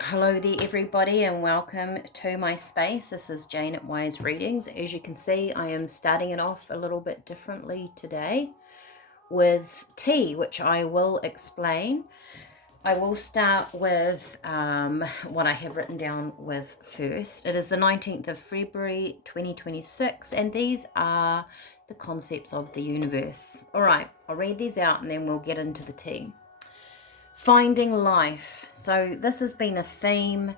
Hello there everybody and welcome to my space. This is Jane at Wise Readings. As you can see, I am starting it off a little bit differently today with tea, which I will explain. I will start with what I have written down with first. It is the 19th of February 2026 and these are the concepts of the universe. All right, I'll read these out and then we'll get into the tea. Finding life. So this has been a theme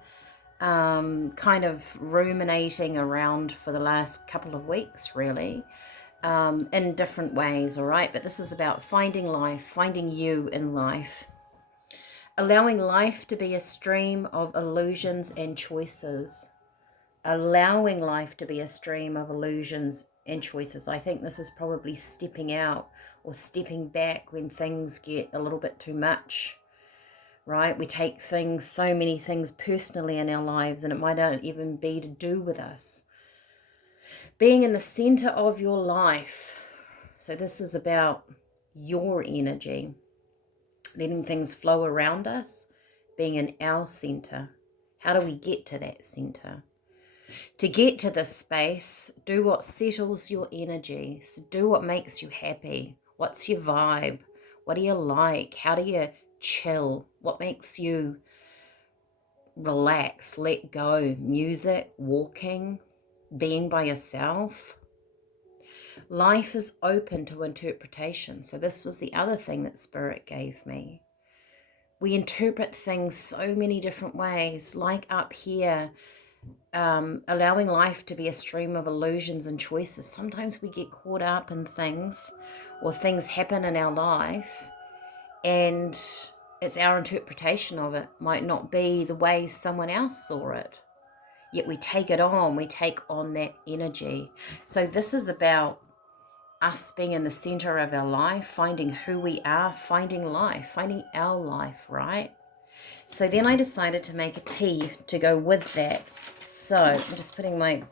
kind of ruminating around for the last couple of weeks, really, in different ways, all right? But this is about finding life, finding you in life, allowing life to be a stream of illusions and choices, allowing life to be a stream of illusions and choices. I think this is probably stepping out or stepping back when things get a little bit too much, right? We take things, so many things personally in our lives, and it might not even be to do with us. Being in the center of your life. So this is about your energy, letting things flow around us, being in our center. How do we get to that center? To get to this space, do what settles your energy. So do what makes you happy. What's your vibe? What do you like? How do you chill? What makes you relax, let go? Music, walking, being by yourself. Life is open to interpretation. So this was the other thing that Spirit gave me. We interpret things so many different ways, like up here, allowing life to be a stream of illusions and choices. Sometimes we get caught up in things or things happen in our life and it's our interpretation of it might not be the way someone else saw it. Yet we take it on, we take on that energy. So this is about us being in the center of our life, finding who we are, finding life, finding our life, right? So then I decided to make a tea to go with that. So I'm just putting my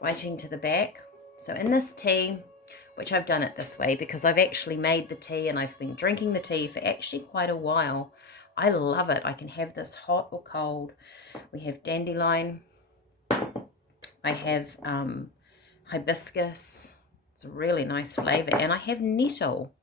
writing to the back. So in this tea, which I've done it this way because I've actually made the tea and I've been drinking the tea for actually quite a while. I love it. I can have this hot or cold. We have dandelion. I have hibiscus. It's a really nice flavor. And I have nettle.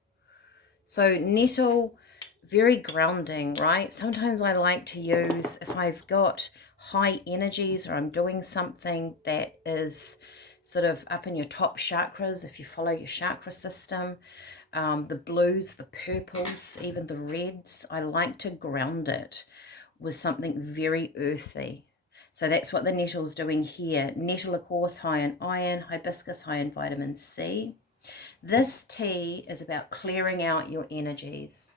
So nettle, very grounding, right? Sometimes I like to use, if I've got high energies or I'm doing something that is sort of up in your top chakras, if you follow your chakra system, the blues, the purples, even the reds, I like to ground it with something very earthy. So that's what the nettle's doing here. Nettle, of course, high in iron, hibiscus high in vitamin C. This tea is about clearing out your energies.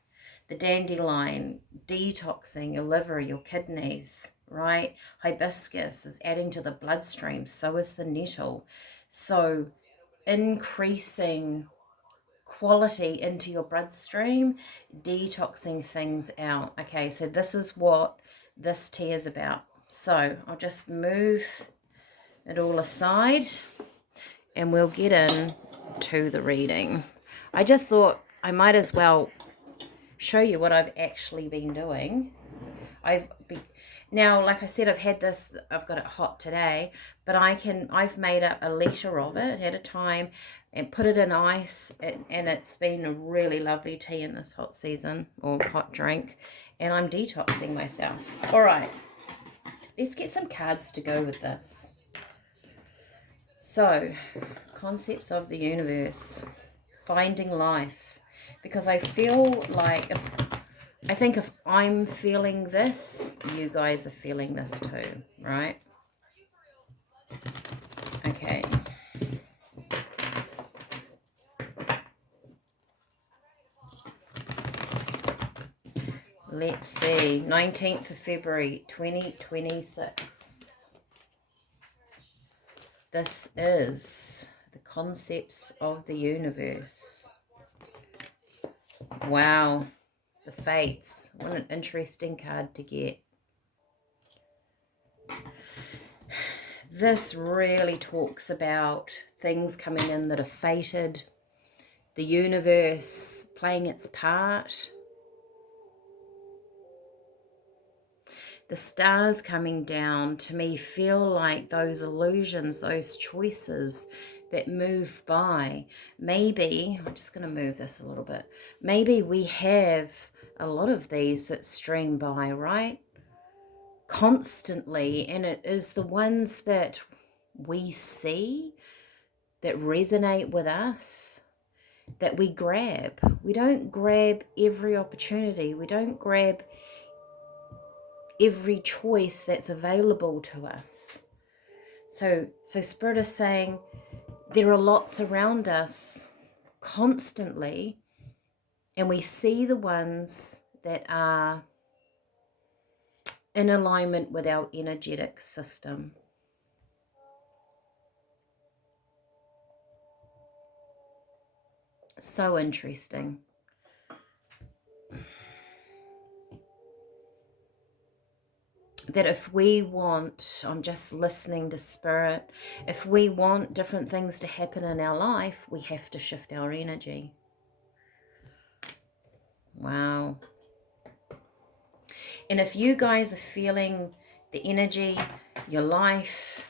The dandelion, detoxing your liver, your kidneys, right? Hibiscus is adding to the bloodstream, so is the nettle. So increasing quality into your bloodstream, detoxing things out. Okay, so this is what this tea is about. So I'll just move it all aside and we'll get in to the reading. I just thought I might as well show you what I've actually been doing. Now, like I said, I've got it hot today, but I've made up a liter of it at a time and put it in ice, and it's been a really lovely tea in this hot season, or hot drink, and I'm detoxing myself. All right, let's get some cards to go with this. So, concepts of the universe, finding life, because I feel like I think if I'm feeling this, you guys are feeling this too, right? Okay. Let's see. 19th of February, 2026. This is the concepts of the universe. Wow. The fates. What an interesting card to get. This really talks about things coming in that are fated, the universe playing its part. The stars coming down to me feel like those illusions, those choices that move by. Maybe, I'm just going to move this a little bit. Maybe we have a lot of these that stream by, right? Constantly, and it is the ones that we see that resonate with us that we grab. We don't grab every opportunity. We don't grab every choice that's available to us. So Spirit is saying there are lots around us constantly, and we see the ones that are in alignment with our energetic system. So interesting. That if we want, I'm just listening to Spirit, if we want different things to happen in our life, we have to shift our energy. Wow. And if you guys are feeling the energy, your life,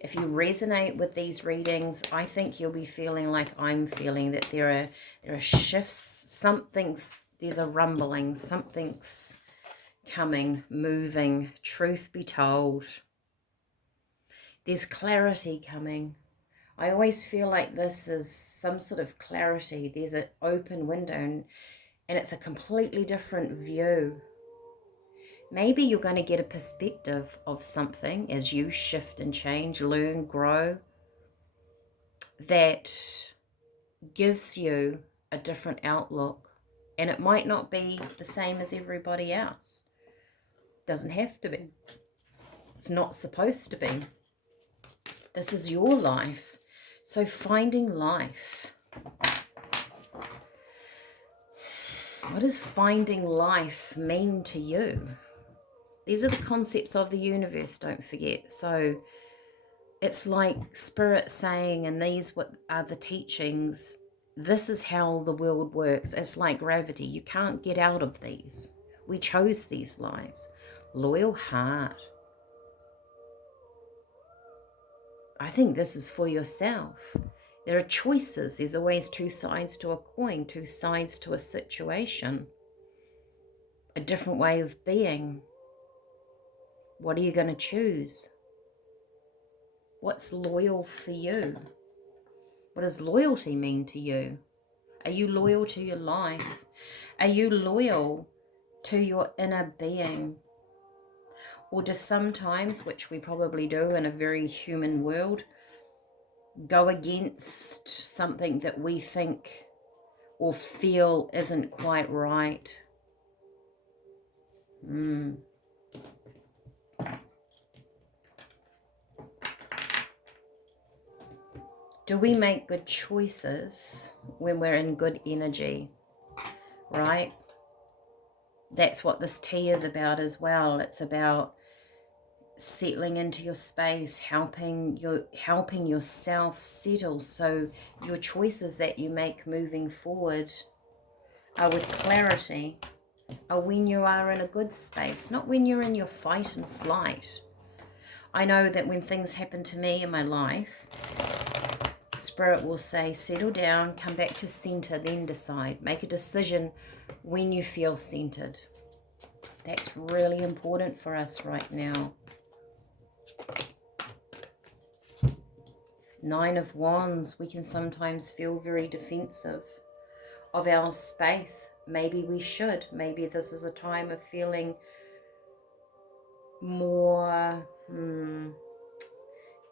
if you resonate with these readings, I think you'll be feeling like I'm feeling, that there are shifts, there's a rumbling, something's coming, moving, truth be told. There's clarity coming. I always feel like this is some sort of clarity. There's an open window and it's a completely different view. Maybe you're going to get a perspective of something as you shift and change, learn, grow, that gives you a different outlook. And it might not be the same as everybody else. Doesn't have to be. It's not supposed to be. This is your life. So finding life. What does finding life mean to you? These are the concepts of the universe, don't forget. So it's like Spirit saying, and these what are the teachings, this is how the world works. It's like gravity. You can't get out of these. We chose these lives. Loyal heart. I think this is for yourself. There are choices. There's always two sides to a coin, two sides to a situation, a different way of being. What are you going to choose? What's loyal for you? What does loyalty mean to you? Are you loyal to your life? Are you loyal to your inner being? Or do sometimes, which we probably do in a very human world, go against something that we think or feel isn't quite right? Do we make good choices when we're in good energy, right? That's what this tea is about as well. It's about settling into your space, helping yourself settle, so your choices that you make moving forward are with clarity, are when you are in a good space, not when you're in your fight and flight. I know that when things happen to me in my life, Spirit will say, settle down, come back to center, then decide. Make a decision when you feel centered. That's really important for us right now. Nine of Wands, we can sometimes feel very defensive of our space. Maybe we should. Maybe this is a time of feeling more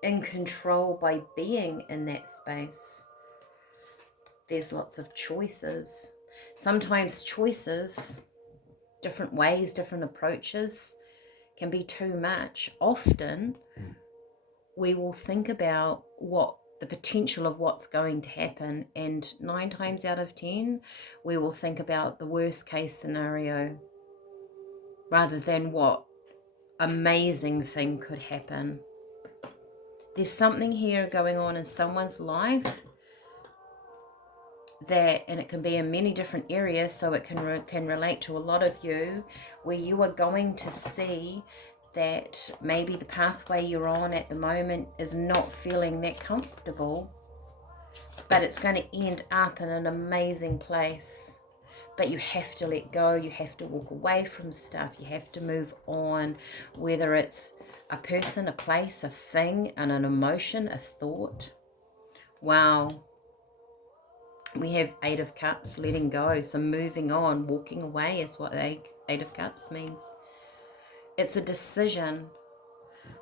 in control by being in that space. There's lots of choices. Sometimes choices, different ways, different approaches, can be too much. Often we will think about what the potential of what's going to happen, and 9 times out of 10 we will think about the worst case scenario rather than what amazing thing could happen. There's something here going on in someone's life that, and it can be in many different areas, so it can relate to a lot of you, where you are going to see that maybe the pathway you're on at the moment is not feeling that comfortable, but it's going to end up in an amazing place. But you have to let go, you have to walk away from stuff, you have to move on, whether it's a person, a place, a thing, and an emotion, a thought. Wow. We have Eight of Cups, letting go. So moving on, walking away is what Eight of Cups means. It's a decision.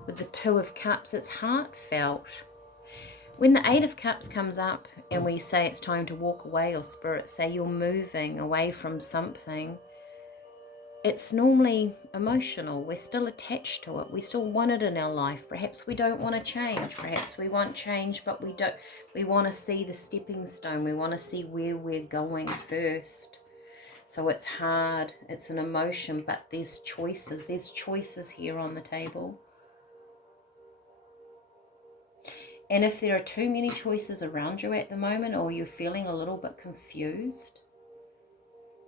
With the Two of Cups, it's heartfelt. When the Eight of Cups comes up and we say it's time to walk away, or Spirit say you're moving away from something, it's normally emotional. We're still attached to it. We still want it in our life. Perhaps we don't want to change. Perhaps we want change, but we don't. We want to see the stepping stone. We want to see where we're going first. So it's hard. It's an emotion, but there's choices. There's choices here on the table. And if there are too many choices around you at the moment, or you're feeling a little bit confused,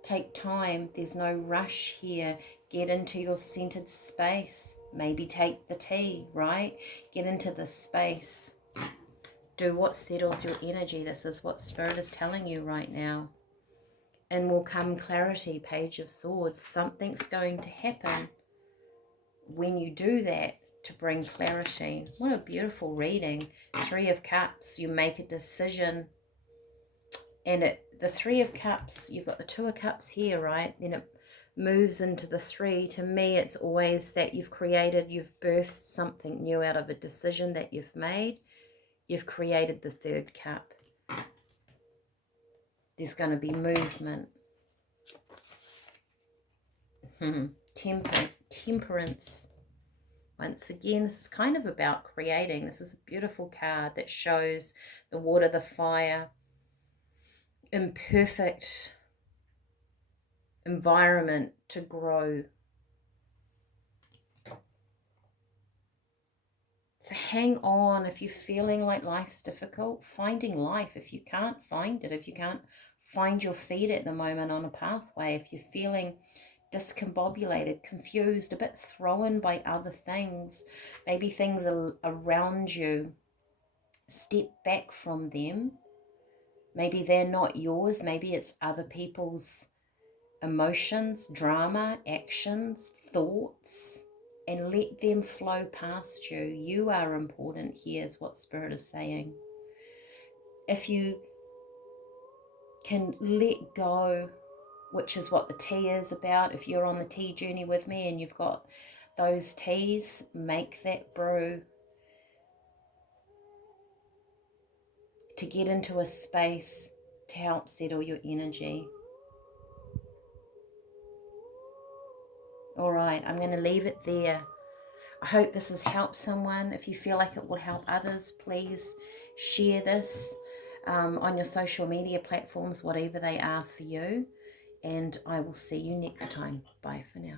take time. There's no rush here. Get into your centered space. Maybe take the tea, right? Get into this space. Do what settles your energy. This is what Spirit is telling you right now. And will come clarity, Page of Swords. Something's going to happen when you do that to bring clarity. What a beautiful reading. Three of Cups. You make a decision. And the Three of Cups, you've got the Two of Cups here, right? Then it moves into the Three. To me, it's always that you've birthed something new out of a decision that you've made. You've created the Third Cup. There's going to be movement. Temperance. Once again, this is kind of about creating. This is a beautiful card that shows the water, the fire, imperfect environment to grow. So hang on. If you're feeling like life's difficult, finding life. If you can't find it, if you can't find your feet at the moment on a pathway, if you're feeling discombobulated, confused, a bit thrown by other things, maybe things around you, step back from them. Maybe they're not yours. Maybe it's other people's emotions, drama, actions, thoughts, and let them flow past you. You are important here, is what Spirit is saying. If you can let go, which is what the tea is about. If you're on the tea journey with me and you've got those teas, make that brew to get into a space to help settle your energy. All right, I'm going to leave it there. I hope this has helped someone. If you feel like it will help others, please share this on your social media platforms, whatever they are for you. And I will see you next time. Bye for now.